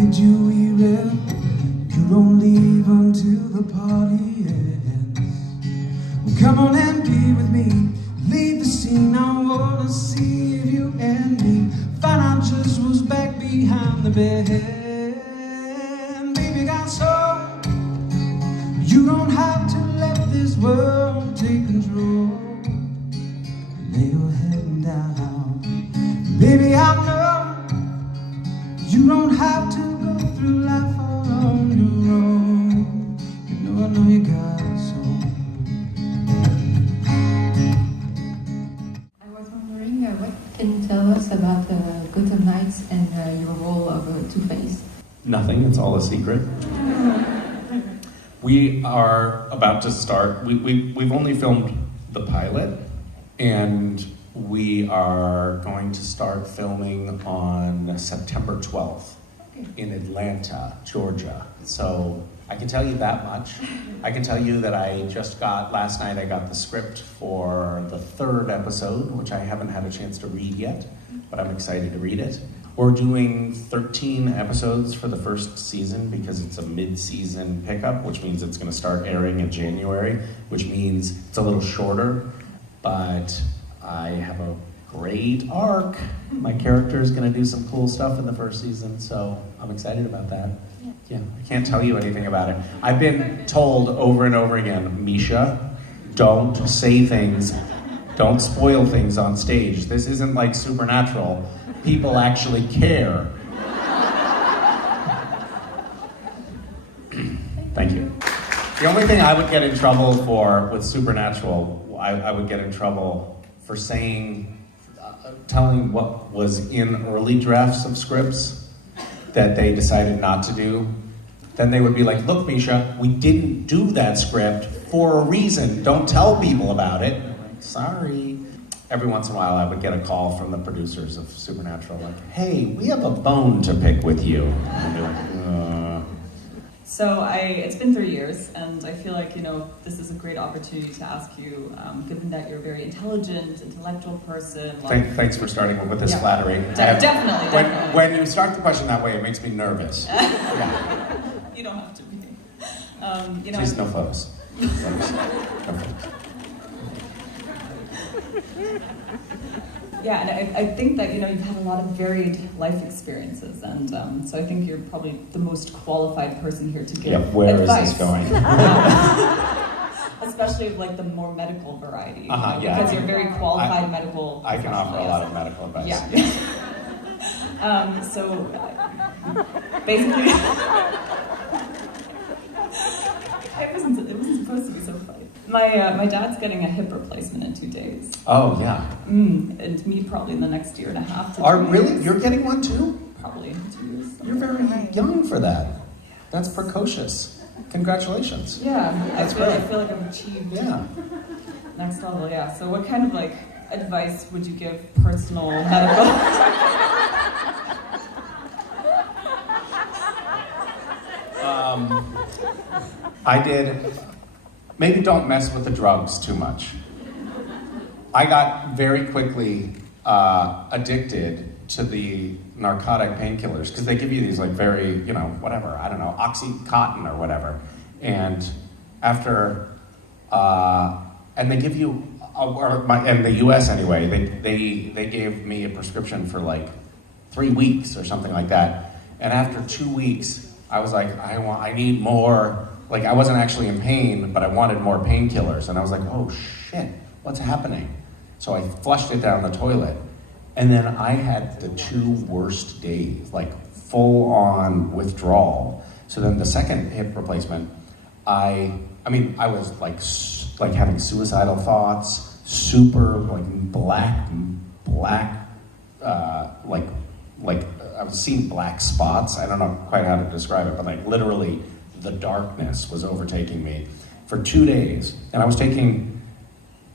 could you even? You don't leave until the party ends. Well, come on and be with me. Leave the scene, I wanna see if you and me find out just what's back behind the bed. Baby got soul. You don't have to let this world take control. Lay your head down. Baby, I know you don't have to go through life on your own. You know I know you got soul. What can you tell us about Gotham Knights and your role of Two-Face? Nothing, it's all a secret. We are about to start, we've only filmed the pilot, and we are going to start filming on September 12th in Atlanta, Georgia. So I can tell you that much. I can tell you that last night I got the script for the 3rd episode, which I haven't had a chance to read yet, but I'm excited to read it. We're doing 13 episodes for the first season because it's a mid-season pickup, which means it's going to start airing in January, which means it's a little shorter, but I have a great arc. My character is going to do some cool stuff in the first season, so I'm excited about that. Yeah, I can't tell you anything about it. I've been told over and over again, Misha, don't say things, don't spoil things on stage. This isn't like Supernatural. People actually care. Thank you. The only thing I would get in trouble for with Supernatural, I would get in trouble for telling what was in early drafts of scripts that they decided not to do. Then they would be like, look, Misha, we didn't do that script for a reason. Don't tell people about it. I'm like, sorry. Every once in a while I would get a call from the producers of Supernatural like, hey, we have a bone to pick with you. And I'd be like, So it's been 3 years, and I feel like, this is a great opportunity to ask you, given that you're a very intelligent, intellectual person. Thanks for starting with this flattery. Definitely. When you start the question that way, it makes me nervous. Yeah. You don't have to be. Please, no photos. No photos. Yeah, and I think that, you've had a lot of varied life experiences, and so I think you're probably the most qualified person here to give where advice. is this going? Especially of the more medical variety, because you're very qualified medical I can offer a lot of medical advice. Yeah. So basically, it wasn't supposed to be so funny. My dad's getting a hip replacement in 2 days. Oh, yeah. And me probably in the next year and a half to 2 years. Really? You're getting one too? Probably in 2 years. You're very young for that. That's precocious. Congratulations. Yeah, That's I great. feel like I've achieved next level, yeah. So what kind of advice would you give personal medical? Maybe don't mess with the drugs too much. I got very quickly addicted to the narcotic painkillers because they give you these very, whatever, I don't know, Oxycontin or whatever. And after, and they give you, in the US anyway, they gave me a prescription for 3 weeks or something like that. And after 2 weeks, I was like, I need more. I wasn't actually in pain, but I wanted more painkillers. And I was like, oh shit, what's happening? So I flushed it down the toilet. And then I had the 2 worst days, full on withdrawal. So then the second hip replacement, I was having suicidal thoughts, super black, I was seeing black spots. I don't know quite how to describe it, but literally the darkness was overtaking me for 2 days. And I was taking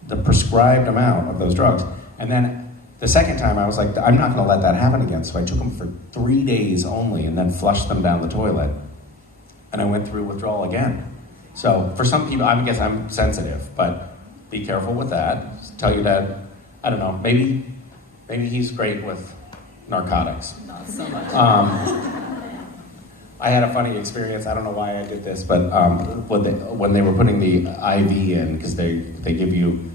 the prescribed amount of those drugs. And then the second time I was like, I'm not gonna let that happen again. So I took them for 3 days only and then flushed them down the toilet. And I went through withdrawal again. So for some people, I guess I'm sensitive, but be careful with that. Just tell your dad, I don't know, maybe he's great with narcotics. Not so much. I had a funny experience. I don't know why I did this, but when they were putting the IV in, because they give you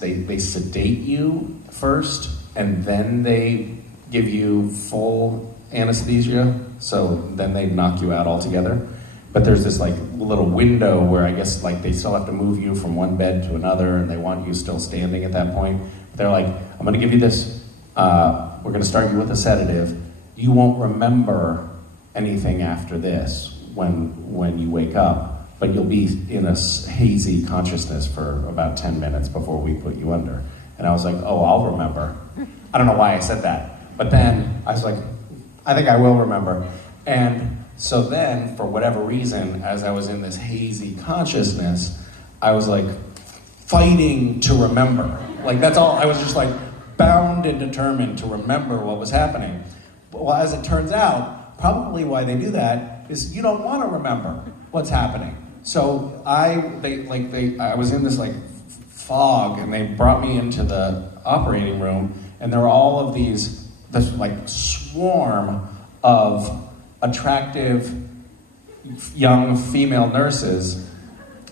they sedate you first, and then they give you full anesthesia. So then they knock you out altogether. But there's this like little window where I guess like they still have to move you from one bed to another, and they want you still standing at that point. They're like, I'm going to give you this. We're going to start you with a sedative. You won't remember anything after this when you wake up, but you'll be in a hazy consciousness for about 10 minutes before we put you under. And I was like, oh, I'll remember. I don't know why I said that, but then I was like, I think I will remember. And so then, for whatever reason, as I was in this hazy consciousness, I was like fighting to remember. Like that's all, I was just like bound and determined to remember what was happening. Well, as it turns out, probably why they do that is you don't want to remember what's happening. So I was in this like fog, and they brought me into the operating room, and there were all of this like swarm of attractive young female nurses,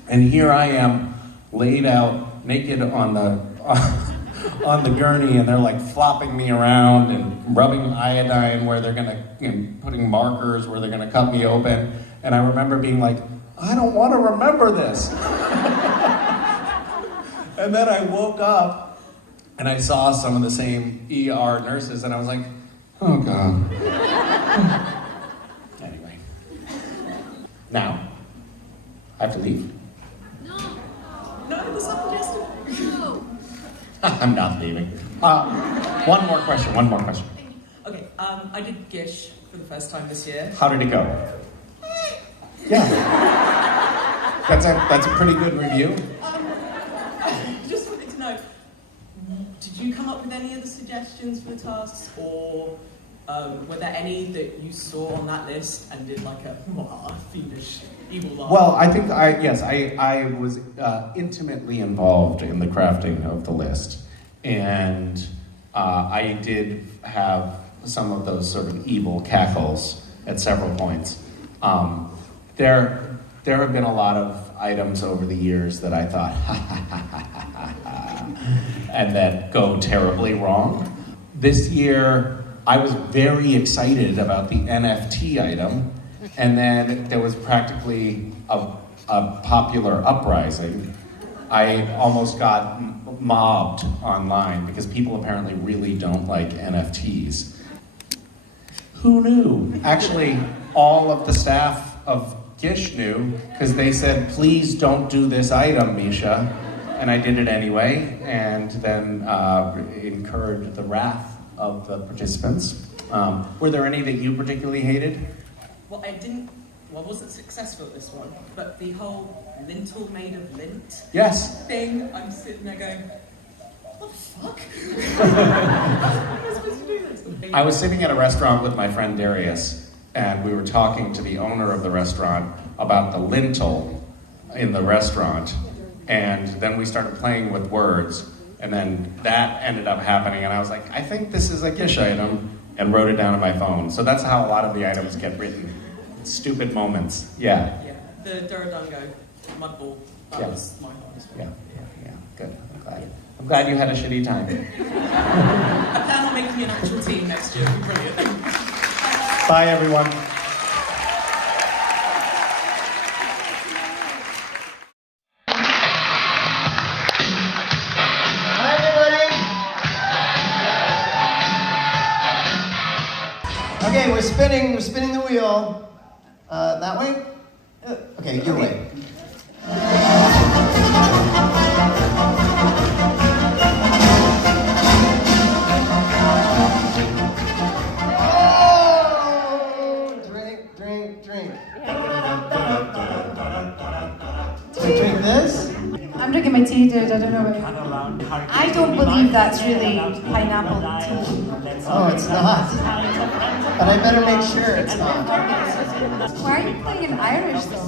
and here I am laid out naked on the gurney, and they're like flopping me around and rubbing iodine where they're gonna, putting markers where they're gonna cut me open. And I remember being like, I don't want to remember this. And then I woke up and I saw some of the same ER nurses, and I was like, oh God. Anyway. Now, I have to leave. No, that's not suggested. No. I'm not leaving. One more question. Okay, I did Gish for the first time this year. How did it go? Yeah. That's a pretty good review. Just wanted to know, did you come up with any of the suggestions for the tasks, or were there any that you saw on that list and did like a fiendish evil laugh? Well, I think I was intimately involved in the crafting of the list, and I did have some of those sort of evil cackles at several points. There have been a lot of items over the years that I thought, and that go terribly wrong. This year, I was very excited about the NFT item, and then there was practically a popular uprising. I almost got mobbed online because people apparently really don't like NFTs. Who knew? Actually, all of the staff of Gish knew, because they said, please don't do this item, Misha. And I did it anyway, and then incurred the wrath of the participants. Were there any that you particularly hated? Well, I wasn't successful at this one, but the whole lintel made of lint Yes. thing, I'm sitting there going, what the fuck? How am I supposed to do this? I was sitting at a restaurant with my friend Darius, and we were talking to the owner of the restaurant about the lintel in the restaurant, and then we started playing with words, and then that ended up happening, and I was like, I think this is a Gish item, and wrote it down on my phone. So that's how a lot of the items get written. Stupid moments. Yeah. Yeah, the Duradungo mud ball, that was my hardest one. Yeah, good. I'm glad you had a shitty time. I plan on making an actual team next year. Brilliant. Bye, everyone. Hi, everybody. Okay, we're spinning the wheel. That way? Okay, your way. Drink. Drink this? I'm drinking my tea, dude. I don't know what. I don't believe that's really pineapple tea. Oh, it's not. But I better make sure it's not. Why are you playing in Irish though?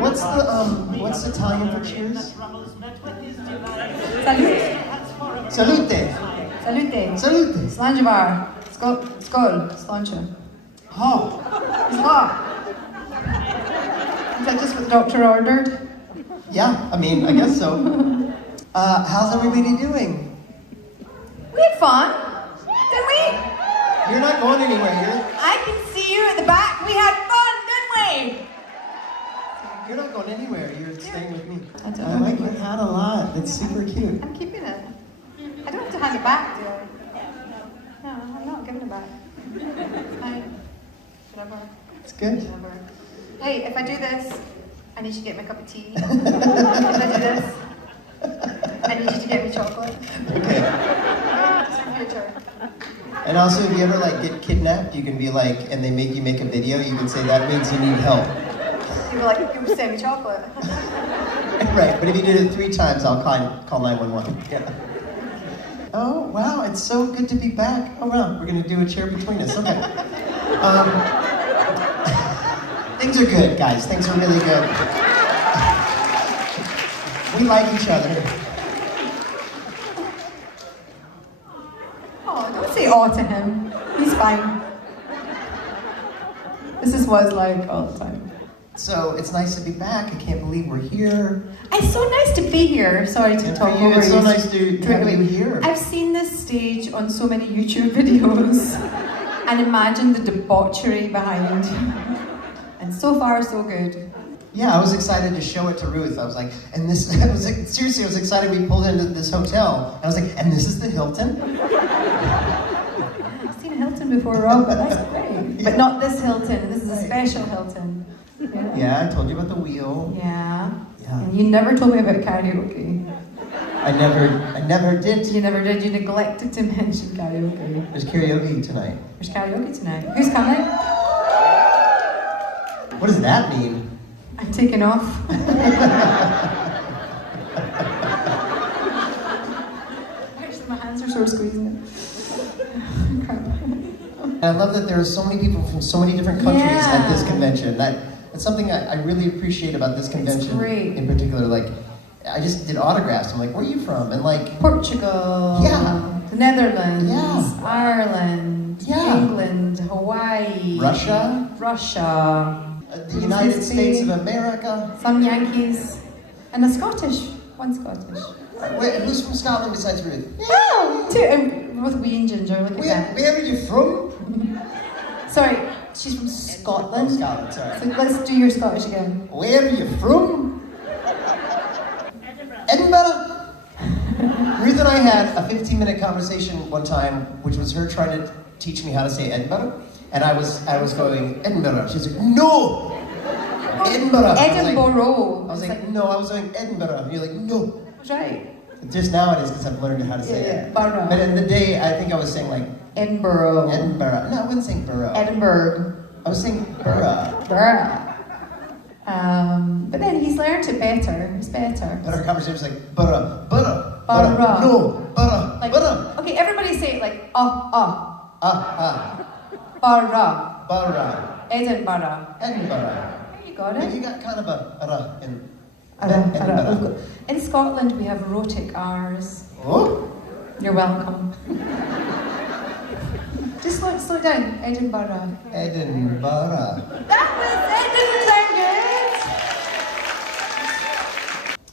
What's Italian for cheers? Salute. Salute. Salute. Salute. Slanjavar. Skol. Slancha. Oh, it's hot. Is that just what the doctor ordered? Yeah, I mean, I guess so. How's everybody doing? We had fun, didn't we? You're not going anywhere. I can see you at the back. We had fun, didn't we? You're not going anywhere. You're staying with me. I don't I know. like your hat a lot. It's super cute. I'm keeping it. I don't have to hand it back, do I? No, I'm not giving it back. Whatever. It's good. Whatever. Hey, if I do this, I need you to get me a cup of tea. If I do this, I need you to get me chocolate. Okay. It's your future. And also, if you ever like get kidnapped, you can be like, and they make you make a video, you can say that means you need help. You were like, you send me chocolate. Right, but if you did it 3 times, I'll call 911. Yeah. Oh, wow, it's so good to be back. Oh, wow, we're going to do a chair between us. Okay. Things are good, guys. Things are really good. We like each other. Oh, don't say "oh" to him. He's fine. This is what it's like all the time. So it's nice to be back. I can't believe we're here. It's so nice to be here. Sorry to And talk for you, over it's so you. nice to have you here. I've seen this stage on so many YouTube videos and imagine the debauchery behind. And so far, so good. Yeah, I was excited to show it to Ruth. I was like, and this, I was like, seriously, I was excited we pulled into this hotel. And I was like, and this is the Hilton? I've seen a Hilton before, Rob, but that's great. But not this Hilton. This is a special Hilton. Yeah, I told you about the wheel. Yeah. Yeah. And you never told me about karaoke. I never did. You never did. You neglected to mention karaoke. There's karaoke tonight. There's karaoke tonight. Who's coming? What does that mean? I'm taking off. Actually, my hands are sort of squeezing it. Crap. And I love that there are so many people from so many different countries at this convention. That's something I really appreciate about this convention in particular. Like, I just did autographs. I'm like, where are you from? And like, Portugal. Yeah. The Netherlands. Yeah. Ireland. Yeah. England. Hawaii. Russia. The United States of America. Some Yankees. And a Scottish. One Scottish. Wait, who's from Scotland besides Ruth? Oh, two. And both wee and Ginger. Look at that. Where are you from? Sorry, she's from Scotland. Oh, Scotland, sorry. So let's do your Scottish again. Where are you from? Edinburgh. Ruth and I had a 15-minute conversation one time, which was her trying to teach me how to say Edinburgh. And I was going, Edinburgh. She's like, no! Edinburgh. Edinburgh. I was like, no, I was going Edinburgh. And you're like, no. That's right. Just now it is because I've learned how to say it. Borough. But in the day, I think I was saying like, Edinburgh. Edinburgh. No, I wasn't saying borough. Edinburgh. I was saying borough. Borough. But then he's learned it better. It's better. But our conversation was like, borough. Borough. No, borough. Like, Borough. okay, everybody say it like, Borough. Borough. Edinburgh. Edinburgh. You got But it. you got kind of a in Edinburgh. In Scotland, we have rhotic R's. Oh. You're welcome. Just slow down. Edinburgh. Edinburgh. That was it. Didn't sound good.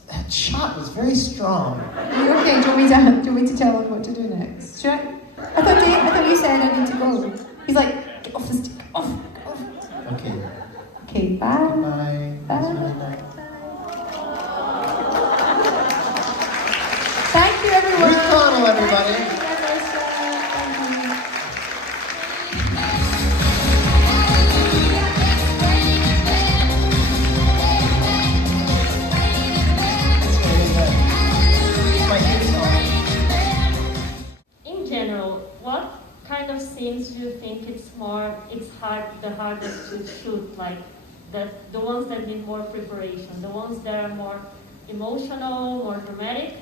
That shot was very strong. Are you okay? Do you want me to tell him what to do next? Should I? I thought you said I need to go. He's like, get off the stick. Off. Okay. Okay, bye. Bye. Bye. It was really nice. Thank you, everyone. Ruth Connell, everybody. Thank you. In general, what kind of scenes do you think it's the hardest to shoot? Like the ones that need more preparation, the ones that are more emotional, more dramatic,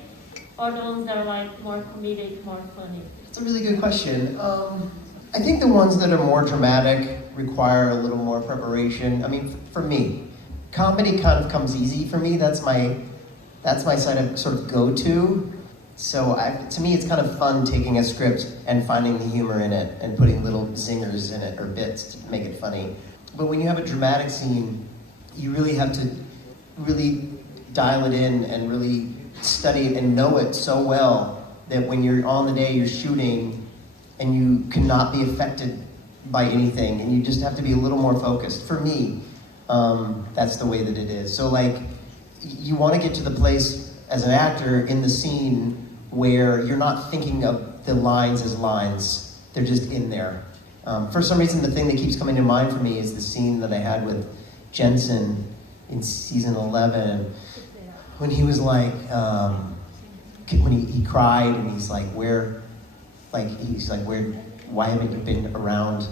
or the ones that are like more comedic, more funny? It's a really good question. I think the ones that are more dramatic require a little more preparation. I mean, for me, comedy kind of comes easy for me. That's my sort of go-to. So to me, it's kind of fun taking a script and finding the humor in it and putting little zingers in it or bits to make it funny. But when you have a dramatic scene, you really have to really dial it in and really study it and know it so well that when you're on the day you're shooting and you cannot be affected by anything and you just have to be a little more focused. For me, that's the way that it is. So like, you want to get to the place as an actor in the scene where you're not thinking of the lines as lines, they're just in there. For some reason, the thing that keeps coming to mind for me is the scene that I had with Jensen in season 11, when he was like, when he cried and he's like, why haven't you been around?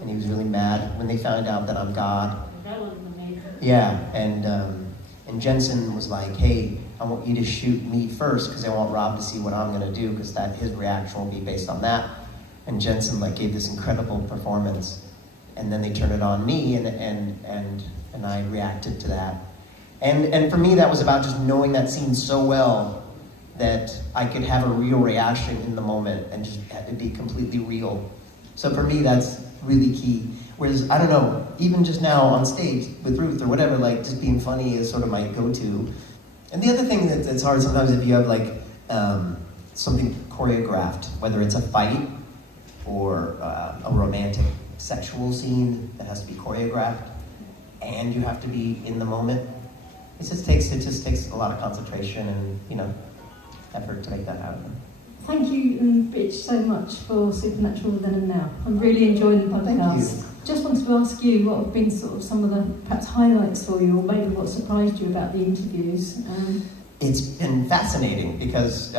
And he was really mad when they found out that I'm God. That was amazing. Yeah, and Jensen was like, hey, I want you to shoot me first because I want Rob to see what I'm gonna do because that his reaction will be based on that. And Jensen like gave this incredible performance, and then they turned it on me, and I reacted to that. And for me, that was about just knowing that scene so well that I could have a real reaction in the moment and just had to be completely real. So for me, that's really key. Whereas, I don't know, even just now on stage with Ruth or whatever, like just being funny is sort of my go-to. And the other thing that's hard sometimes if you have like something choreographed, whether it's a fight or a romantic sexual scene that has to be choreographed, and you have to be in the moment. It just takes a lot of concentration and effort to make that happen. Thank you, Rich, so much for Supernatural Then and Now. I'm really enjoying the podcast. Thank you. Just wanted to ask you what have been sort of some of the perhaps highlights for you, or maybe what surprised you about the interviews. It's been fascinating because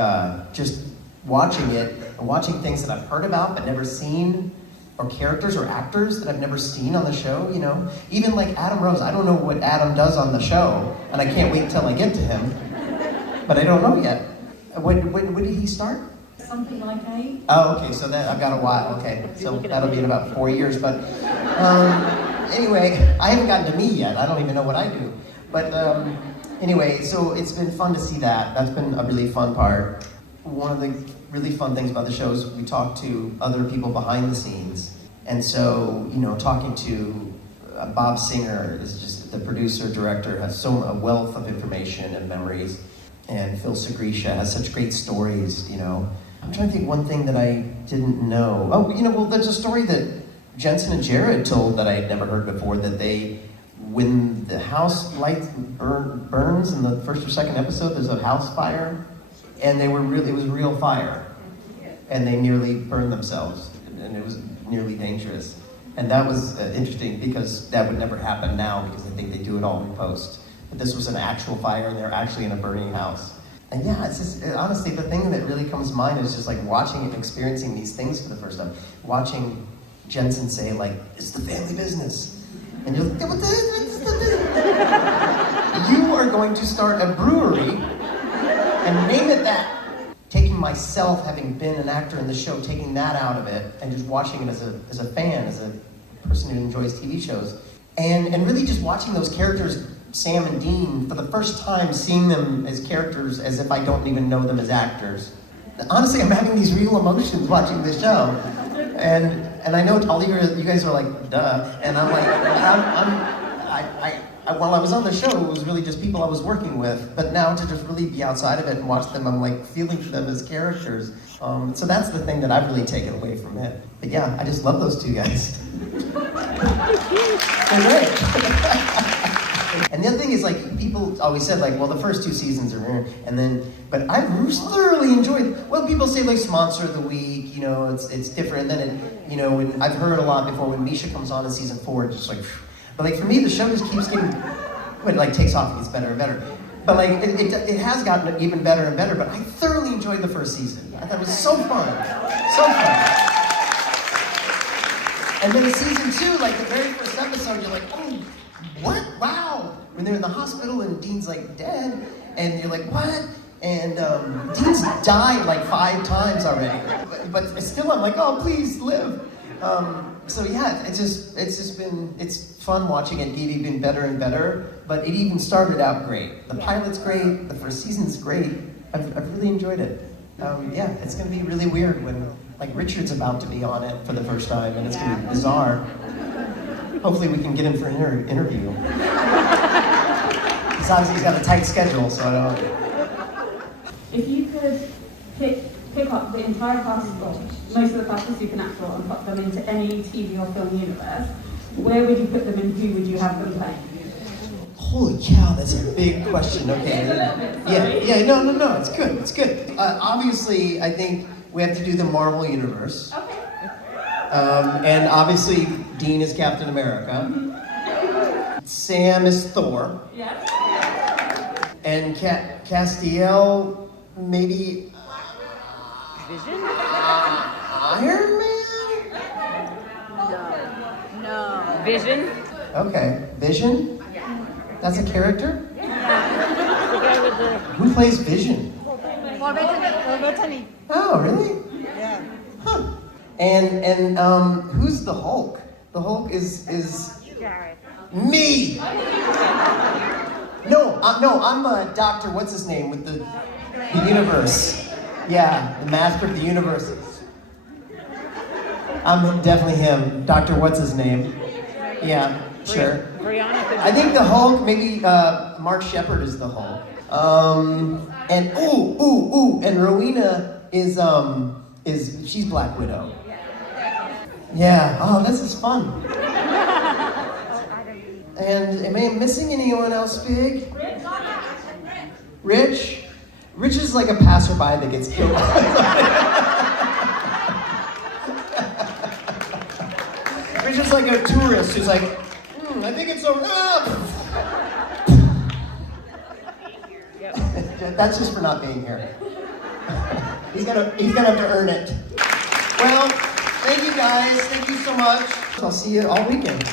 just watching it, watching things that I've heard about but never seen, or characters or actors that I've never seen on the show, Even like Adam Rose, I don't know what Adam does on the show, and I can't wait until I get to him, but I don't know yet. When did he start? Something like 8. Oh, okay, so I've got a while, okay. So that'll be in about 4 years, but anyway, I haven't gotten to me yet. I don't even know what I do. But anyway, so it's been fun to see that. That's been a really fun part. One of the really fun things about the show is we talk to other people behind the scenes. And so, talking to Bob Singer is just the producer, director, has a wealth of information and memories. And Phil Segresha has such great stories, I'm trying to think one thing that I didn't know. Oh, well, there's a story that Jensen and Jared told that I had never heard before, that when the house light burns in the first or second episode, there's a house fire, and it was real fire. And they nearly burned themselves, and it was nearly dangerous. And that was interesting because that would never happen now because I think they do it all in post. But this was an actual fire, and they're actually in a burning house. And yeah, it's just, honestly, the thing that really comes to mind is just like watching and experiencing these things for the first time. Watching Jensen say, like, it's the family business. And you're like, what the heck? You are going to start a brewery and name it that. Taking myself, having been an actor in the show, taking that out of it and just watching it as a fan, as a person who enjoys TV shows. And really just watching those characters, Sam and Dean, for the first time, seeing them as characters as if I don't even know them as actors. Honestly, I'm having these real emotions watching this show. And I know all you guys are like, duh. And I'm like, while I was on the show, it was really just people I was working with. But now to just really be outside of it and watch them, I'm like feeling for them as characters. So that's the thing that I've really taken away from it. But yeah, I just love those two guys. They're great. And the other thing is, like, people always said, like, well, the first 2 seasons are, but I've thoroughly enjoyed, well, people say, like, Monster of the Week, it's different, and then, when I've heard a lot before, when Misha comes on in season 4, it's just like, but, like, for me, the show just keeps getting, it, like, takes off and gets better and better. But, like, it has gotten even better and better, but I thoroughly enjoyed the first season. I thought it was so fun. So fun. And then season 2, like, the very first episode, you're like, oh, what? Wow. When they're in the hospital and Dean's like dead, and you're like, what? And Dean's died like 5 times already. But still, I'm like, oh, please live. So yeah, it's fun watching it get even better and better. But it even started out great. The pilot's great. The first season's great. I've really enjoyed it. Yeah, it's gonna be really weird when, like, Richard's about to be on it for the first time, and it's gonna be bizarre. Hopefully we can get him for an interview. Because obviously he's got a tight schedule, so I don't... If you could pick up the entire cast, or most of the cast of Supernatural, and put them into any TV or film universe, where would you put them and who would you have them play? Holy cow, that's a big question. Okay. It's a little bit, sorry. No, it's good, it's good. Obviously, I think we have to do the Marvel Universe. Okay. And obviously, Dean is Captain America. Sam is Thor. Yes. And Castiel, maybe... Vision? Iron Man? No. Vision? Okay, Vision? That's a character? Yeah. The guy with the... Who plays Vision? Bethany. Oh, really? Yeah. Huh. And who's the Hulk? The Hulk is Jared. me. No, I'm Doctor. What's his name with the universe? Yeah, the Master of the Universes. I'm definitely him. Doctor. What's his name? Yeah, sure. I think the Hulk. Maybe Mark Shepard is the Hulk. And and Rowena is she's Black Widow. Yeah. Oh, this is fun. And am I missing anyone else big? Rich? Rich is like a passerby that gets killed. Rich is like a tourist who's like, I think it's over. That's just for not being here. He's gonna have to earn it. Well, thank you guys. Thank you so much. I'll see you all weekend.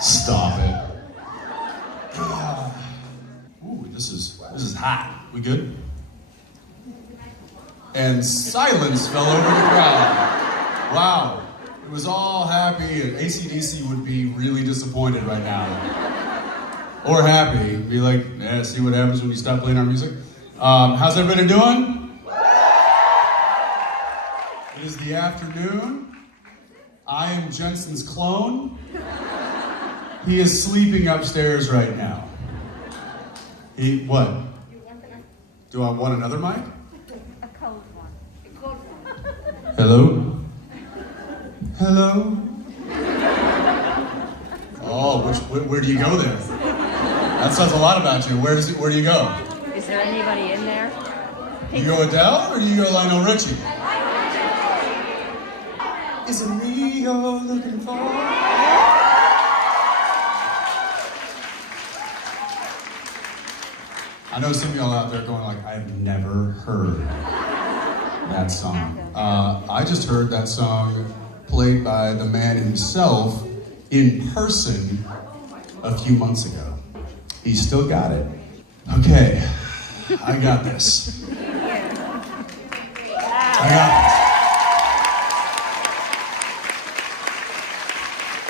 Stop it. Ooh, this is hot. We good? And silence fell over the crowd. Wow. It was all happy, and AC/DC would be really disappointed right now. Or happy. Be like, yeah, see what happens when you stop playing our music? How's everybody doing? It is the afternoon. I am Jensen's clone. He is sleeping upstairs right now. What? Do I want another mic? A cold one. A cold one. Hello? Hello? Oh, where do you go there? That says a lot about you. Where do you go? Is there anybody in there? Do you go Adele or do you go Lionel Richie? Is it me you're looking for? I know some of y'all out there going like, I've never heard that song. I just heard that song played by the man himself in person a few months ago. He still got it. Okay, I got this. I got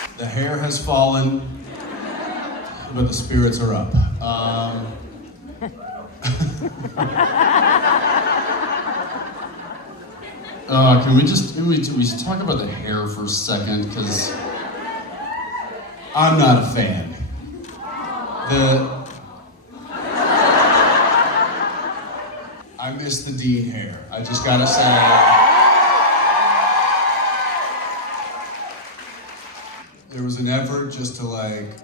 this. The hair has fallen, but the spirits are up. Can we talk about the hair for a second? Because I'm not a fan. I miss the Dean hair. I just gotta say. There was an effort just to like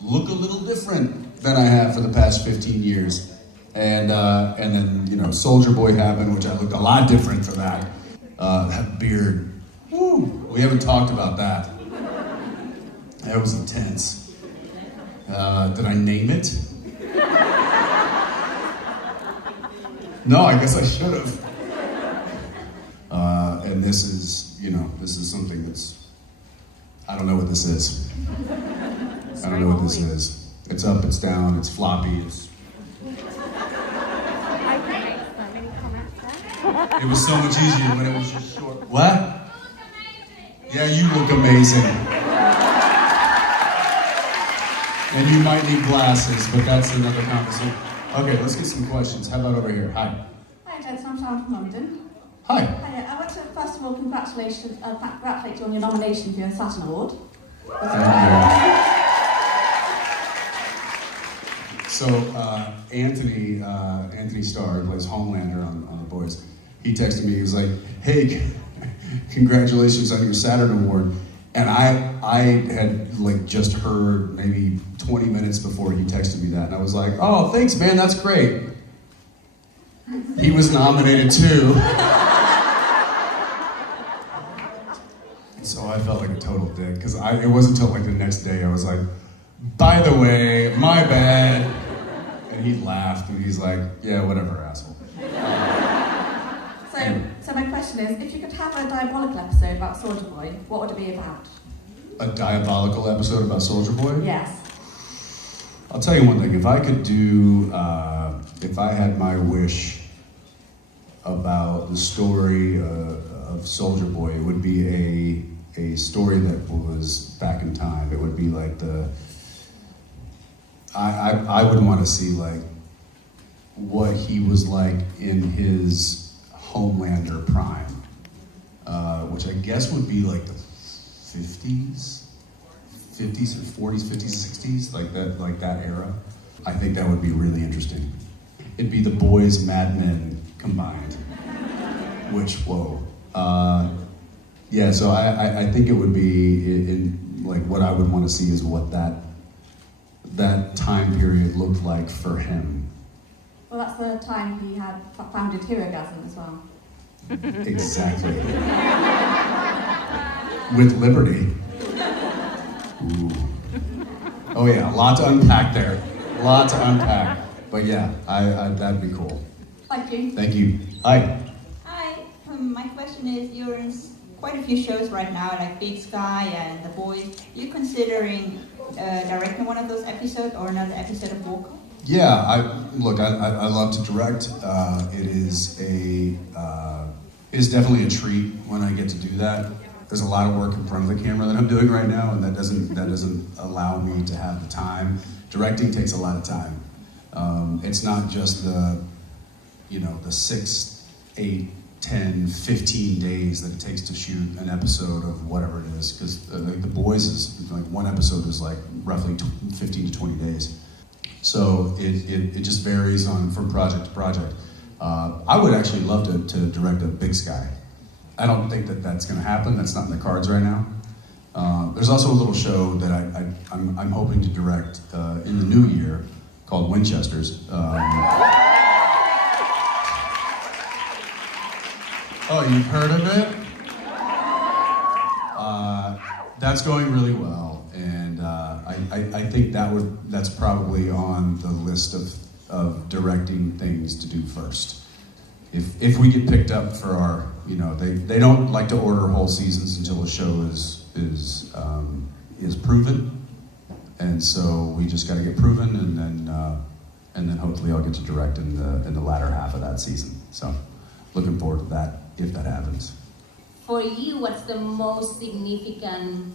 look a little different than I have for the past 15 years. And then, you know, Soldier Boy happened, which I looked a lot different for that. That beard, woo, we haven't talked about that. That was intense. Did I name it? No, I guess I should have. And this is, you know, this is something that's, I don't know what this is. I don't know what this is. It's up, it's down, it's floppy, it's... I can make so many comments there. It was so much easier when it was just short. What? Yeah, you look amazing. And you might need glasses, but that's another conversation. Okay, let's get some questions. How about over here? Hi. Hi, Jensen. I'm Shelley from London. Hi. Hi, I want to first of all congratulate you on your nomination for your Saturn Award. Thank you. So Anthony Starr, who plays Homelander on The Boys, he texted me. He was like, "Hey, congratulations on your Saturn Award." And I had like just heard maybe 20 minutes before he texted me that, and I was like, "Oh, thanks, man. That's great." He was nominated too. So I felt like a total dick, because it wasn't until like the next day I was like, "By the way, my bad." And he laughed and he's like, "Yeah, whatever, asshole." So my question is, if you could have a diabolical episode about Soldier Boy, what would it be about? A diabolical episode about Soldier Boy? Yes. I'll tell you one thing. If I could do, if I had my wish about the story of Soldier Boy, it would be a story that was back in time. It would be like I would want to see like what he was like in his Homelander prime, which I guess would be like the 50s or 40s, 50s, 60s, like that era. I think that would be really interesting. It'd be the Boys, Mad Men combined, which, whoa. Yeah, so I think it would be in like what I would want to see is what that time period looked like for him. Well, that's the time he had founded Herogasm as well. Exactly. With Liberty. Ooh. Oh yeah, a lot to unpack there. A lot to unpack. But yeah, that'd be cool. Thank you. Thank you. Hi. Hi. My question is, you're in quite a few shows right now, like Big Sky and The Boys. Are you considering directing one of those episodes or another episode of Walker? Yeah, I love to direct. It is definitely a treat when I get to do that. There's a lot of work in front of the camera that I'm doing right now, and that doesn't allow me to have the time. Directing takes a lot of time. It's not just the 6, 8, 10, 15 days that it takes to shoot an episode of whatever it is, because The Boys is like one episode is like roughly 15 to 20 days. So it just varies from project to project. I would actually love to direct a Big Sky. I don't think that's going to happen. That's not in the cards right now. There's also a little show that I'm hoping to direct in the new year called Winchesters. Oh, you've heard of it? That's going really well, and I think that's probably on the list of directing things to do first. If we get picked up for our, they don't like to order whole seasons until a show is proven, and so we just got to get proven, and then hopefully I'll get to direct in the latter half of that season. So, looking forward to that if that happens. For you, what's the most significant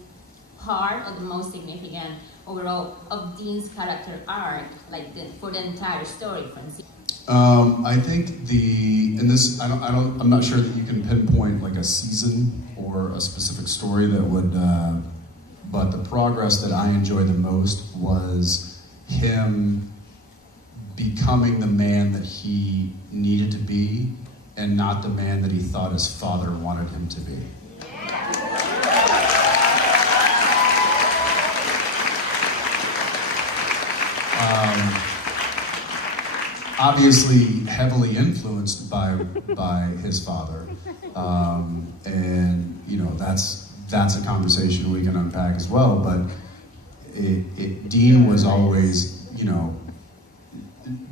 part or the most significant overall of Dean's character arc, for the entire story, for instance? I think I'm not sure that you can pinpoint like a season or a specific story that would, but the progress that I enjoyed the most was him becoming the man that he needed to be and not the man that he thought his father wanted him to be. Obviously heavily influenced by his father, and that's a conversation we can unpack as well. But Dean was always,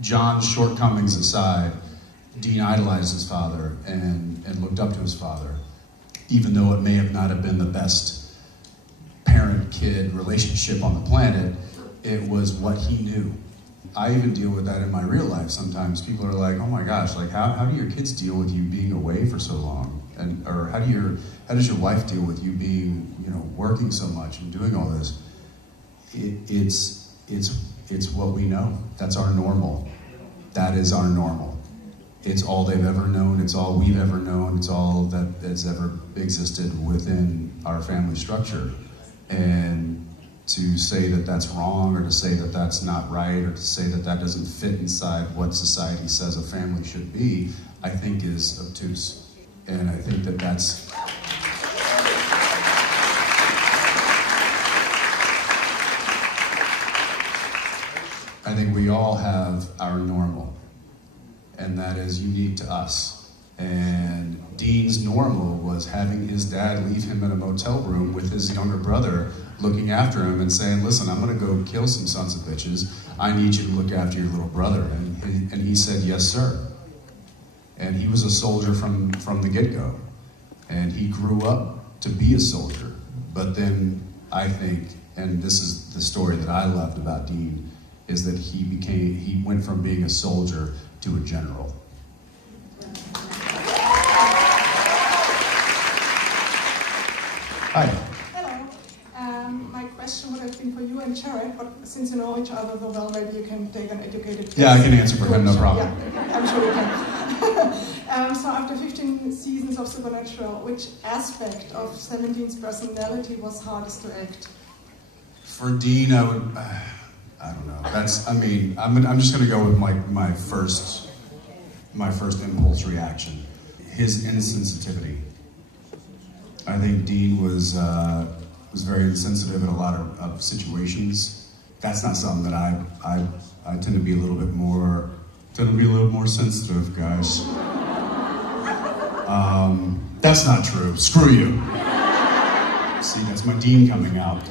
John's shortcomings aside, Dean idolized his father and looked up to his father, even though it may have not have been the best parent-kid relationship on the planet. It was what he knew. I even deal with that in my real life sometimes. People are like, oh my gosh, like how do your kids deal with you being away for so long? And or how does your wife deal with you being, working so much and doing all this? It's what we know. That's our normal. That is our normal. It's all they've ever known. It's all we've ever known. It's all that has ever existed within our family structure. And to say that that's wrong, or to say that that's not right, or to say that that doesn't fit inside what society says a family should be, I think is obtuse. And I think that that's... I think we all have our normal, and that is unique to us. And Dean's normal was having his dad leave him in a motel room with his younger brother looking after him and saying, listen, I'm gonna go kill some sons of bitches. I need you to look after your little brother. And he said, yes, sir. And he was a soldier from the get-go. And he grew up to be a soldier. But then I think, and this is the story that I loved about Dean, is that he went from being a soldier to a general. Hi. Hello. My question would have been for you and Jared, but since you know each other so well, maybe you can take an educated guess. Yeah, I can answer for him, no problem. Yeah, I'm sure you can. So after 15 seasons of Supernatural, which aspect of 17's personality was hardest to act? For Dean, I don't know. I'm just going to go with my first impulse reaction. His insensitivity. I think Dean was very insensitive in a lot of situations. That's not something that I tend to be a little bit more sensitive, guys. That's not true. Screw you. See, that's my Dean coming out.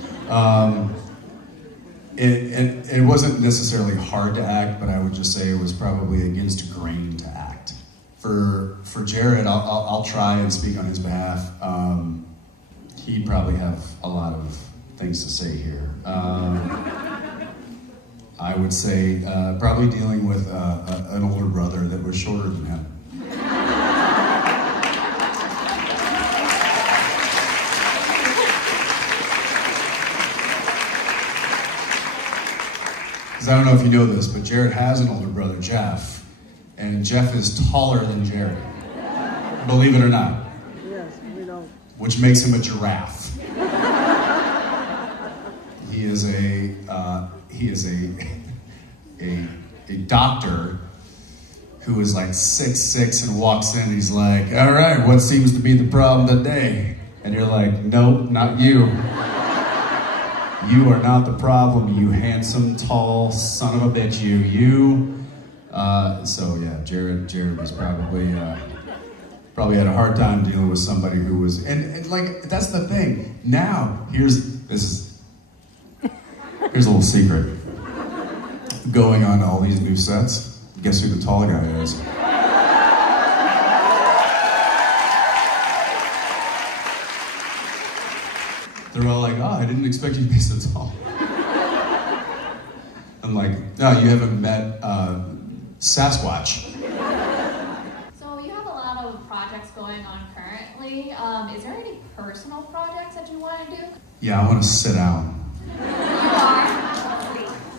It wasn't necessarily hard to act, but I would just say it was probably against grain to act. For Jared, I'll try and speak on his behalf. He'd probably have a lot of things to say here. I would say probably dealing with an older brother that was shorter than him. I don't know if you know this, but Jared has an older brother, Jeff, and Jeff is taller than Jared. Believe it or not. Yes, we know. Which makes him a giraffe. He is a doctor who is like 6'6" and walks in and he's like, all right, what seems to be the problem today? And you're like, nope, not you. You are not the problem, you handsome, tall son of a bitch, you. So yeah, Jared was probably had a hard time dealing with somebody who was, and like, that's the thing. Now, here's a little secret. Going on all these new sets, guess who the tall guy is? They're all like, oh, I didn't expect you to be so tall. I'm like, no, you haven't met Sasquatch. So you have a lot of projects going on currently. Is there any personal projects that you want to do? Yeah, I want to sit down. You are?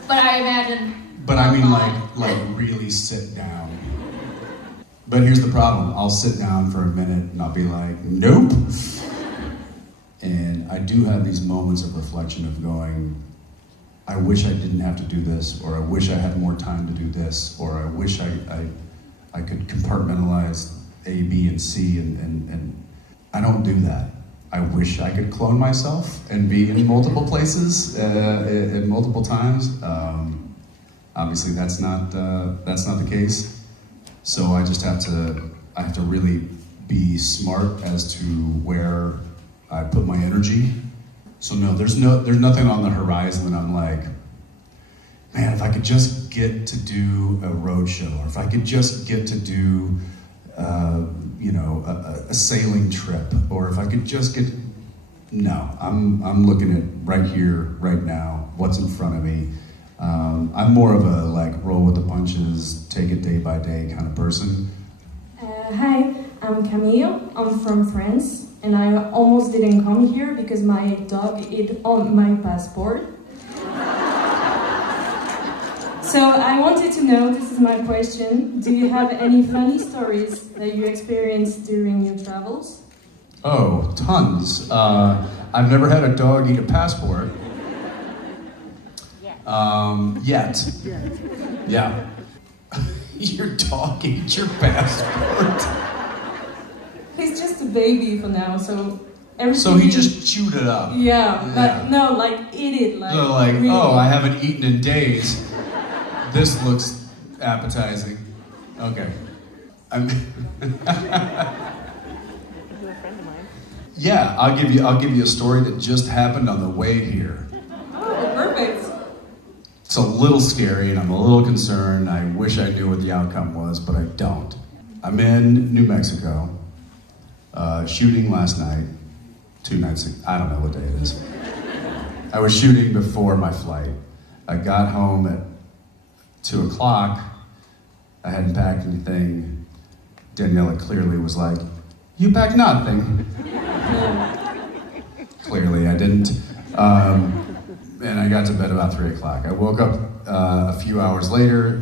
But I imagine... But I mean like really sit down. But here's the problem. I'll sit down for a minute and I'll be like, nope. And I do have these moments of reflection of going, I wish I didn't have to do this, or I wish I had more time to do this, or I wish I could compartmentalize A, B, and C, and I don't do that. I wish I could clone myself and be in multiple places at multiple times. Obviously, that's not the case. So I just have to really be smart as to where I put my energy. So no, there's nothing on the horizon that I'm like, man, if I could just get to do a road show, or if I could just get to do, a sailing trip, or if I could just get. No, I'm looking at right here, right now, what's in front of me, I'm more of a like roll with the punches, take it day by day kind of person. Hi, I'm Camille. I'm from France, and I almost didn't come here because my dog ate on my passport. So I wanted to know, this is my question, do you have any funny stories that you experienced during your travels? Oh, tons. I've never had a dog eat a passport. Yet. Yeah. Your dog ate your passport. He's just a baby for now, so everything. So he just chewed it up. Yeah, but no, like eat it, like. So like, really. oh, I haven't eaten in days. This looks appetizing. Okay. Yeah, I'll give you a story that just happened on the way here. Oh, perfect. It's a little scary and I'm a little concerned. I wish I knew what the outcome was, but I don't. I'm in New Mexico, shooting last night, 2 nights ago, I don't know what day it is. I was shooting before my flight. I got home at 2 o'clock. I hadn't packed anything. Daniela clearly was like, "You packed nothing." Clearly I didn't. And I got to bed about 3 o'clock. I woke up a few hours later.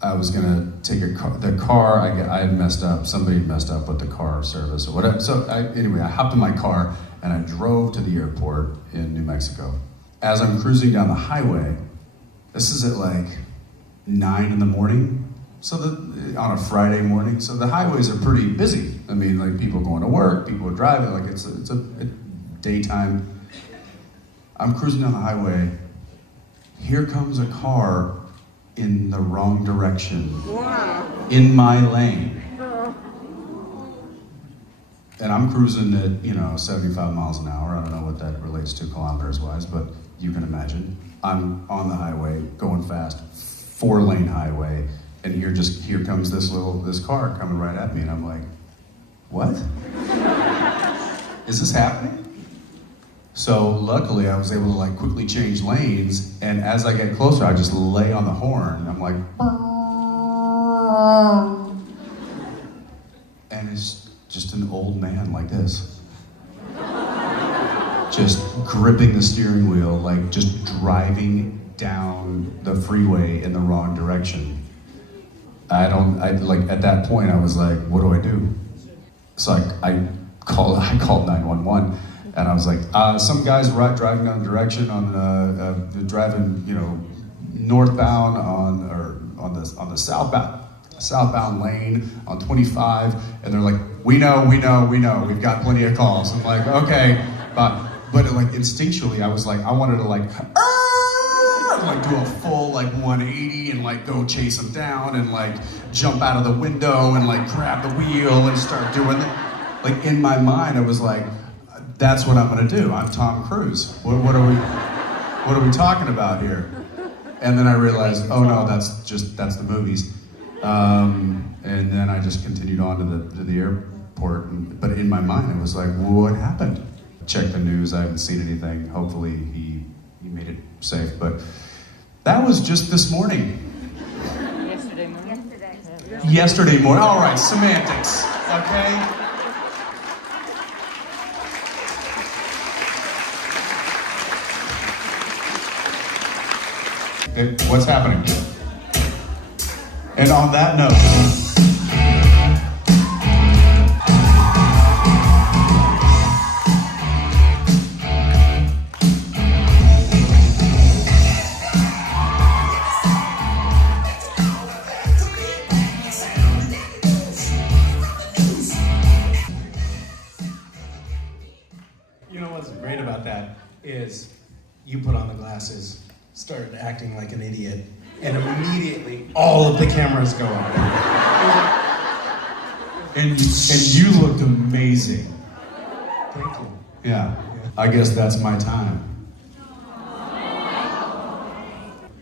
I was gonna take the car. I had messed up. Somebody messed up with the car service or whatever. So anyway, I hopped in my car and I drove to the airport in New Mexico. As I'm cruising down the highway, this is at like 9 in the morning. So on a Friday morning, so the highways are pretty busy. I mean, like people going to work, people are driving. Like it's a daytime. I'm cruising down the highway. Here comes a car in the wrong direction, in my lane. And I'm cruising at, 75 miles an hour. I don't know what that relates to kilometers wise, but you can imagine. I'm on the highway, going fast, 4-lane highway, and here comes this car coming right at me, and I'm like, what? Is this happening? So luckily I was able to like quickly change lanes, and as I get closer, I just lay on the horn. I'm like, and it's just an old man like this. Just gripping the steering wheel, like just driving down the freeway in the wrong direction. At that point I was like, what do I do? So I called 911. And I was like, some guy's driving down the direction driving, northbound on the southbound lane on 25, and they're like, we know, we've got plenty of calls. I'm like, okay, but instinctually, I was like, I wanted to do a full 180 and go chase him down and jump out of the window and grab the wheel and start doing that. In my mind, I was like, that's what I'm gonna do. I'm Tom Cruise. What are we talking about here? And then I realized, oh no, that's the movies. And then I just continued on to the airport. But in my mind, it was like, what happened? Check the news. I haven't seen anything. Hopefully he made it safe. But that was just this morning. Yesterday morning. Yesterday morning. All right, semantics. Okay. What's happening? And on that note, you know what's great about that is you put on the glasses, started acting like an idiot, and immediately all of the cameras go on. And you looked amazing. Thank you. Yeah, I guess that's my time.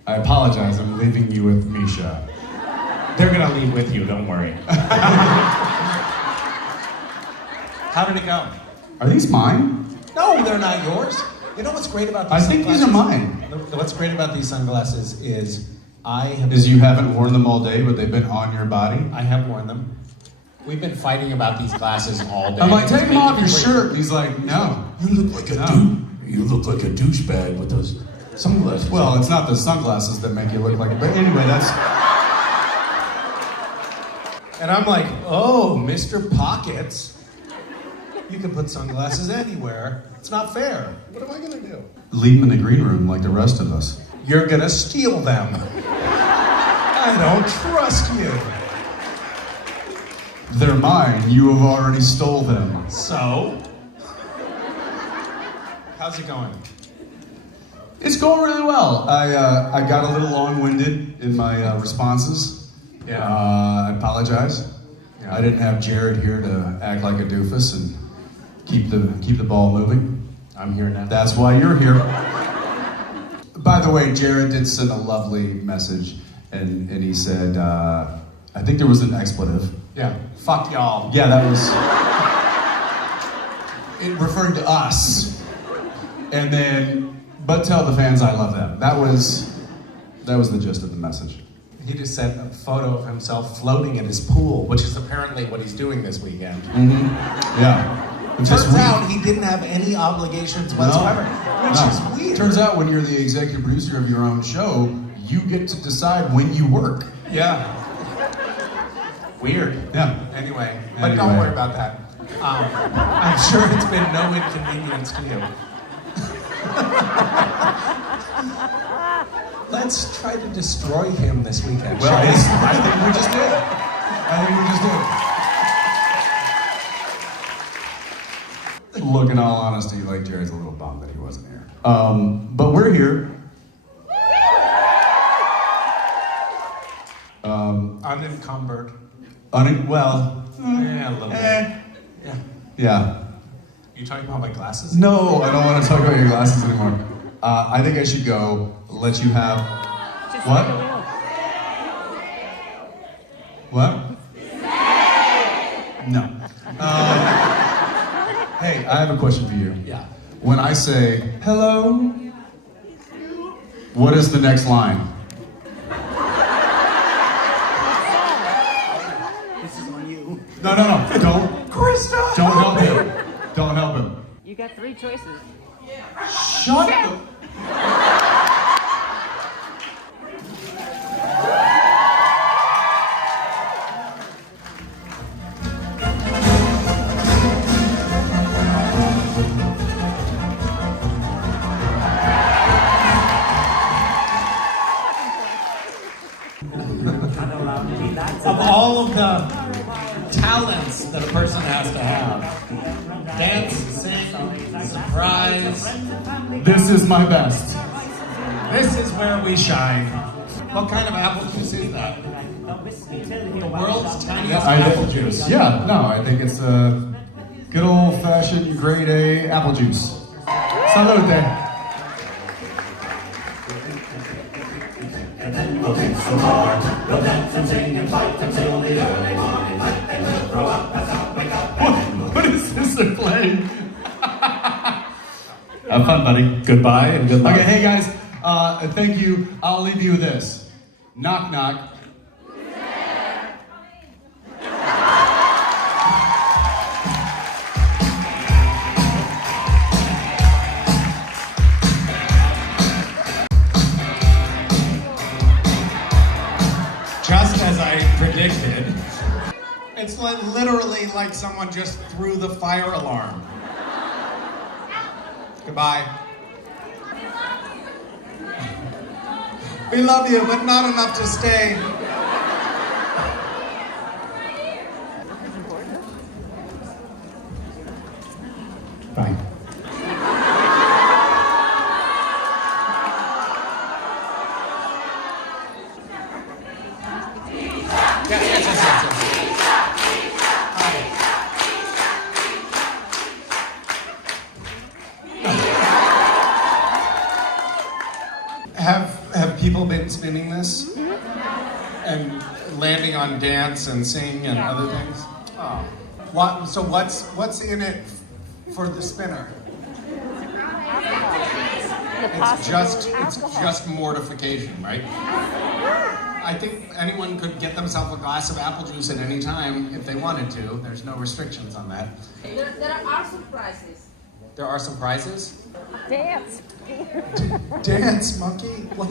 I apologize, I'm leaving you with Misha. They're gonna leave with you, don't worry. How did it go? Are these mine? No, they're not yours. You know what's great about I these think these are sunglasses? mine. What's great about these sunglasses is you haven't worn them all day, but they've been on your body? I have worn them. We've been fighting about these glasses all day. I'm like, take them off your shirt. He's like, no. You look like you look like a douchebag with those sunglasses. Well, it's not the sunglasses that make you look like a... But anyway, that's... And I'm like, oh, Mr. Pockets. You can put sunglasses anywhere. It's not fair. What am I gonna do? Leave them in the green room like the rest of us. You're gonna steal them. I don't trust you. They're mine. You have already stole them. So? How's it going? It's going really well. I got a little long-winded in my responses. Yeah. I apologize. Yeah. I didn't have Jared here to act like a doofus and keep the ball moving. I'm here now. That's why you're here. By the way, Jared did send a lovely message, and he said, I think there was an expletive. Yeah. Fuck y'all. Yeah, that was it referring to us. And then, but tell the fans I love them. That was the gist of the message. He just sent a photo of himself floating in his pool, which is apparently what he's doing this weekend. Mm-hmm. Yeah. Turns out he didn't have any obligations whatsoever, which is weird. Turns out when you're the executive producer of your own show, you get to decide when you work. Yeah. Weird. Yeah. Anyway, but don't worry about that. I'm sure it's been no inconvenience to you. Let's try to destroy him this weekend. Well, I think we just did. Look, in all honesty, like Jared's a little bummed that he wasn't here. But we're here. Unencumbered. Well. Yeah, a little bit. Yeah. You talking about my glasses? No, I don't want to talk about your glasses anymore. I think I should go. Let you have. What? What? No. Hey, I have a question for you. Yeah. When I say hello, what is the next line? This is on you. No, don't. Krista! Don't help him. Don't help him. You got 3 choices. Shut up. Of all of the talents that a person has to have, dance, sing, surprise. This is my best. This is where we shine. What kind of apple juice is that? The world's tiniest apple juice. Yeah, no, I think it's a good old-fashioned grade A apple juice. Salute. And then we'll drink some more. We'll dance and sing and fight until the early morning light. Then we'll grow up, pass out, wake up. What is this they're playing? Have fun, buddy. Goodbye and good luck. Okay, hey guys, thank you. I'll leave you with this. Knock, knock. Just as I predicted, it's like literally like someone just threw the fire alarm. Goodbye. We love you, but not enough to stay. Bye. Have people been spinning this? And landing on dance and sing and other things? Oh. So what's in it for the spinner? It's just mortification, right? I think anyone could get themselves a glass of apple juice at any time if they wanted to. There's no restrictions on that. There are surprises. There are some prizes? Dance. Dance, monkey. What?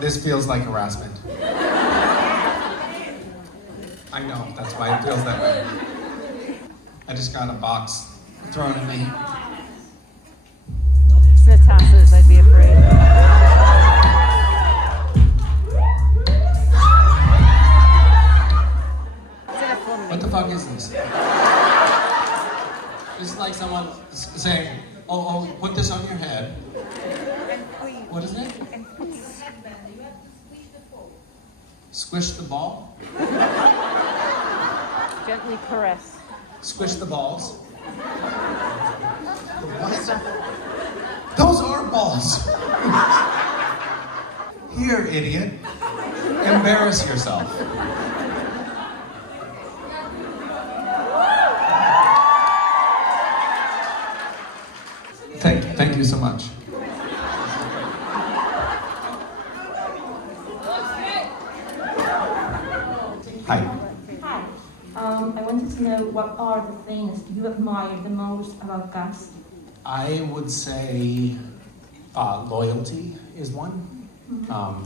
This feels like harassment. I know, that's why it feels that way. I just got a box thrown at me. It's Natasha's, I'd be afraid. What the fuck is this? It's like someone saying, oh, put this on your head. What is it? Squish the ball? Gently caress. Squish the balls? What? Those are balls. Here, idiot. Embarrass yourself. Thank you so much. Hi. Hi. I wanted to know what are the things you admire the most about Cass? I would say loyalty is one.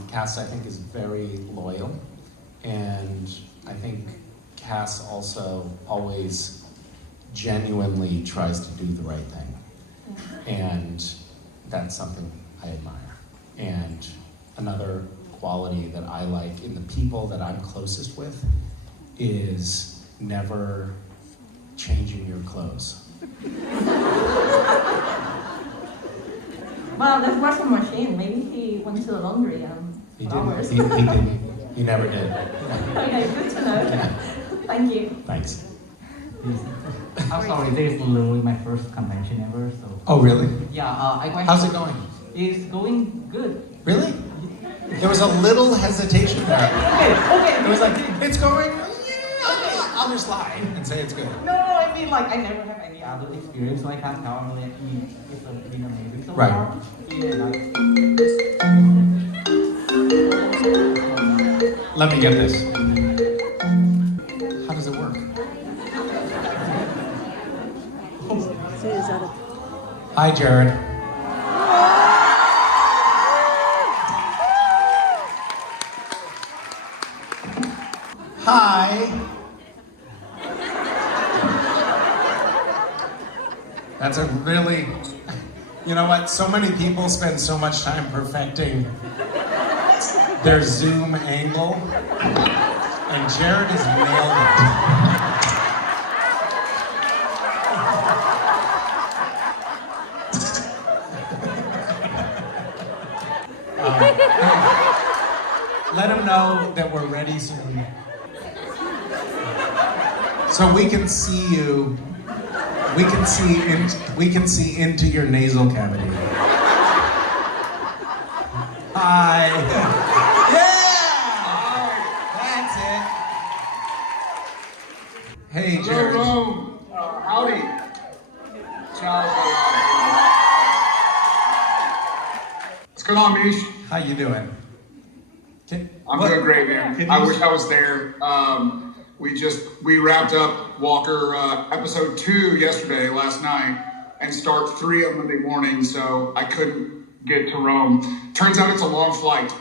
Cass, I think, is very loyal. And I think Cass also always genuinely tries to do the right thing. And that's something I admire. And another quality that I like in the people that I'm closest with is never changing your clothes. Well, there's washing machine. Maybe he went to the laundry He for hours. didn't. He didn't. He never did. Okay, good to know. Thank you. Thanks. I'm sorry, this is literally my first convention ever, so... Oh, really? Yeah, How's it going? It's going good. Really? There was a little hesitation there. Okay. It was like, it's going, I'll just lie and say it's good. No, I mean, like, I never have any other experience, so I can't tell you that it's been amazing so Right. far. Yeah, like... Let me get this. How does it work? Hi, Jared. Hi. That's a really, you know what? So many people spend so much time perfecting their zoom angle, and Jared has nailed it. Let him know that we're ready soon. So we can see you. We can see into your nasal cavity. Hi. Yeah! That's it. Hey, Jared. Hello, Rome. Howdy. Ciao. What's going on, Mish? How you doing? I'm doing great, man. I wish I was there. We wrapped up Walker episode 2 yesterday, last night, and start 3 on Monday morning, so I couldn't get to Rome. Turns out it's a long flight.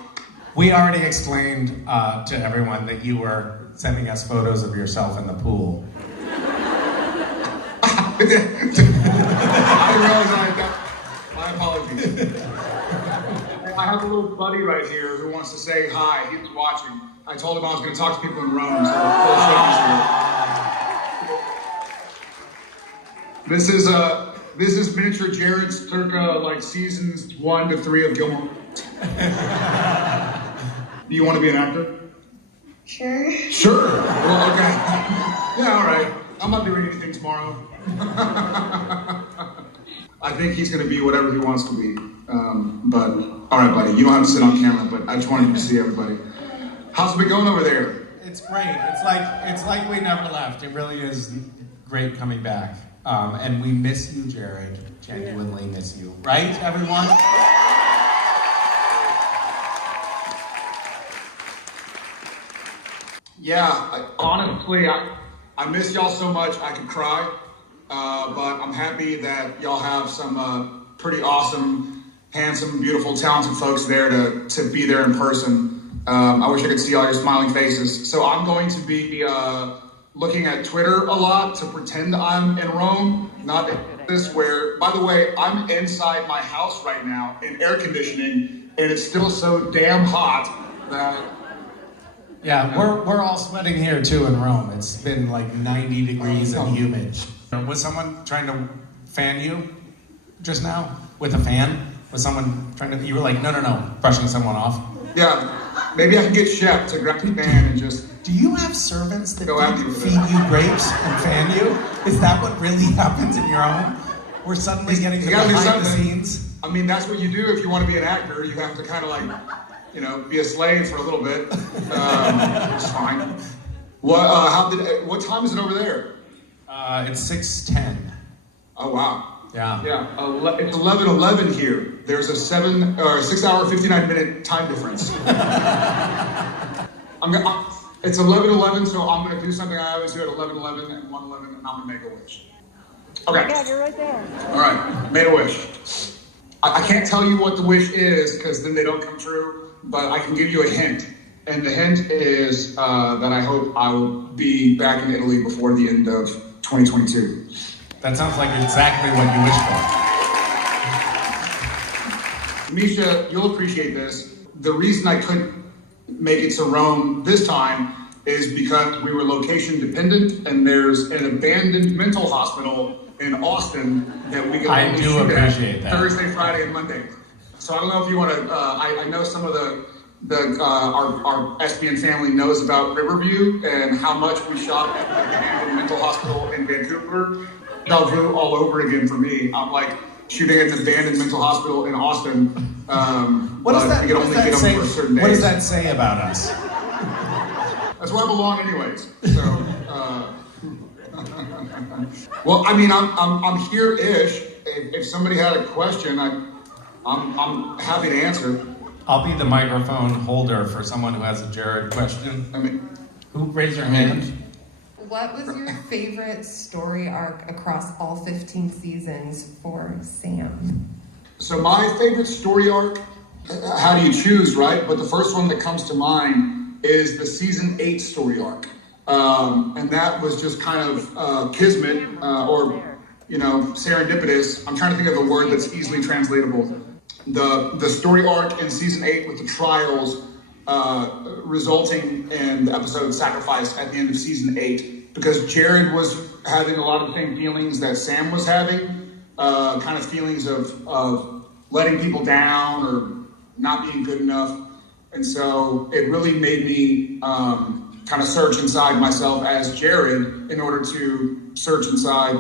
We already explained to everyone that you were sending us photos of yourself in the pool. I didn't realize that. My apologies. I have a little buddy right here who wants to say hi. He was watching. I told him I was going to talk to people in Rome, so This is miniature Jared's circa like seasons 1 to 3 of Gilmore. Do you want to be an actor? Sure. Sure. Well, okay. Yeah, all right. I'm not doing anything tomorrow. I think he's going to be whatever he wants to be. But all right, buddy. You don't have to sit on camera, but I just wanted you to see everybody. How's it been going over there? It's great. It's like we never left. It really is great coming back. And we miss you, Jared. Genuinely miss you. Right, everyone? Yeah, honestly, I miss y'all so much I could cry. But I'm happy that y'all have some pretty awesome, handsome, beautiful, talented folks there to be there in person. I wish I could see all your smiling faces. So I'm going to be looking at Twitter a lot to pretend I'm in Rome, not in this where, by the way, I'm inside my house right now in air conditioning, and it's still so damn hot that... Yeah, we're all sweating here too in Rome. It's been like 90 degrees and humid. Was someone trying to fan you just now with a fan? Was someone trying to, you were like, no, brushing someone off? Yeah, maybe I can get Shep to grab the fan and just... Do you have servants that feed you grapes and fan you? Is that what really happens in your home? We're suddenly getting the behind the scenes? I mean, that's what you do if you want to be an actor. You have to kind of like, be a slave for a little bit. It's fine. What time is it over there? It's 6:10. Oh, wow. Yeah. Yeah, it's 11:11 here. There's a 6 hour, 59-minute time difference. It's 11:11, so I'm gonna do something I always do at 11:11 and 1:11, and I'm gonna make a wish. Okay. Yeah, you're right there. All right, made a wish. I can't tell you what the wish is because then they don't come true, but I can give you a hint. And the hint is that I hope I will be back in Italy before the end of 2022. That sounds like exactly what you wish for. Misha, you'll appreciate this. The reason I couldn't make it to Rome this time is because we were location dependent, and there's an abandoned mental hospital in Austin that we can only shoot at Thursday, Friday, and Monday. So I don't know if you want to. I know some of our SBN family knows about Riverview and how much we shot at the abandoned mental hospital in Vancouver. Deja vu all over again for me. I'm like shooting at an abandoned mental hospital in Austin. What does that say about us? That's where I belong, anyways. So, well, I mean, I'm here-ish. If somebody had a question, I'm happy to answer. I'll be the microphone holder for someone who has a Jared question. Who raised your hand? What was your favorite story arc across all 15 seasons for Sam? So my favorite story arc, how do you choose, right? But the first one that comes to mind is the season 8 story arc. And that was just kind of kismet or, serendipitous. I'm trying to think of the word that's easily translatable. The story arc in season 8 with the trials resulting in the episode Sacrifice at the end of season 8. Because Jared was having a lot of the same feelings that Sam was having, kind of feelings of letting people down or not being good enough. And so it really made me kind of search inside myself as Jared in order to search inside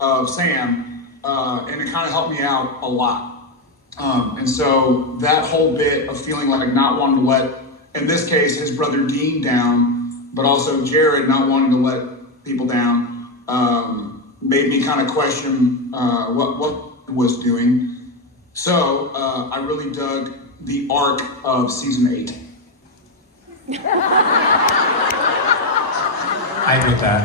of Sam. And it kind of helped me out a lot. And so that whole bit of feeling like not wanting to let, in this case, his brother Dean down, but also Jared not wanting to let people down, made me kind of question what was doing. So I really dug the arc of season 8. I did that.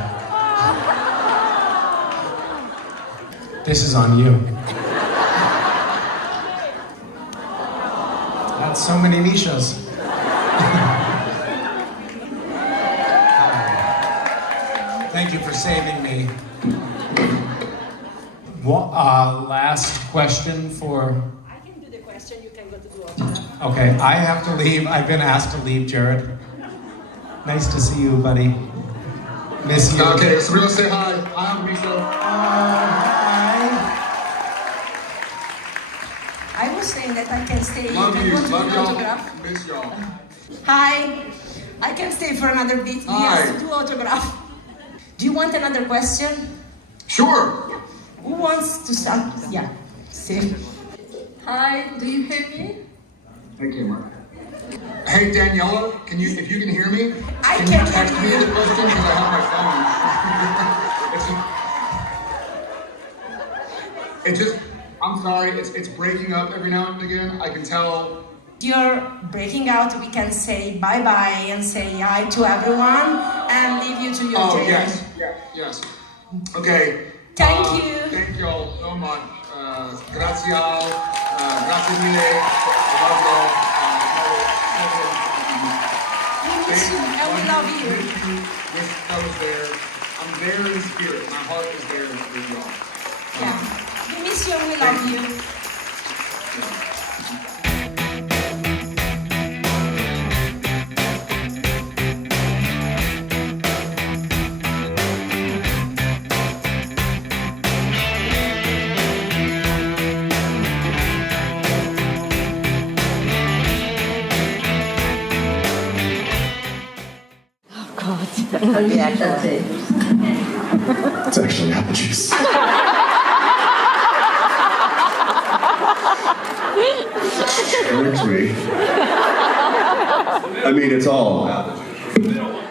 This is on you. That's so many Mishas. Thank you for saving me. Last question for... I can do the question, you can go to the autograph. Okay, I have to leave. I've been asked to leave, Jared. Nice to see you, buddy. Miss you. Okay, so we're gonna say hi. Hi, I'm Misha. I was saying that I can stay. Love you, go to love the y'all, autograph. miss y'all. Hi, I can stay for another bit. Hi. Yes, do autograph. Do you want another question? Sure. Yeah. Who wants to start? Yeah, see. Hi, do you hear me? Thank you, Mark. Hey Daniela, if you can hear me, can you text me the question because I have my phone. I'm sorry, it's breaking up every now and again. I can tell. You're breaking out. We can say bye-bye and say hi to everyone and leave you to your day. Yes. Okay. Thank you. Thank you all so much. Grazie mille. I love y'all. We miss you and we love you. Wish I was there. I'm there in spirit. My heart is there with y'all. We miss you and we love you. Reactor. It's actually apple juice. Tricks me. I mean, it's all apple juice.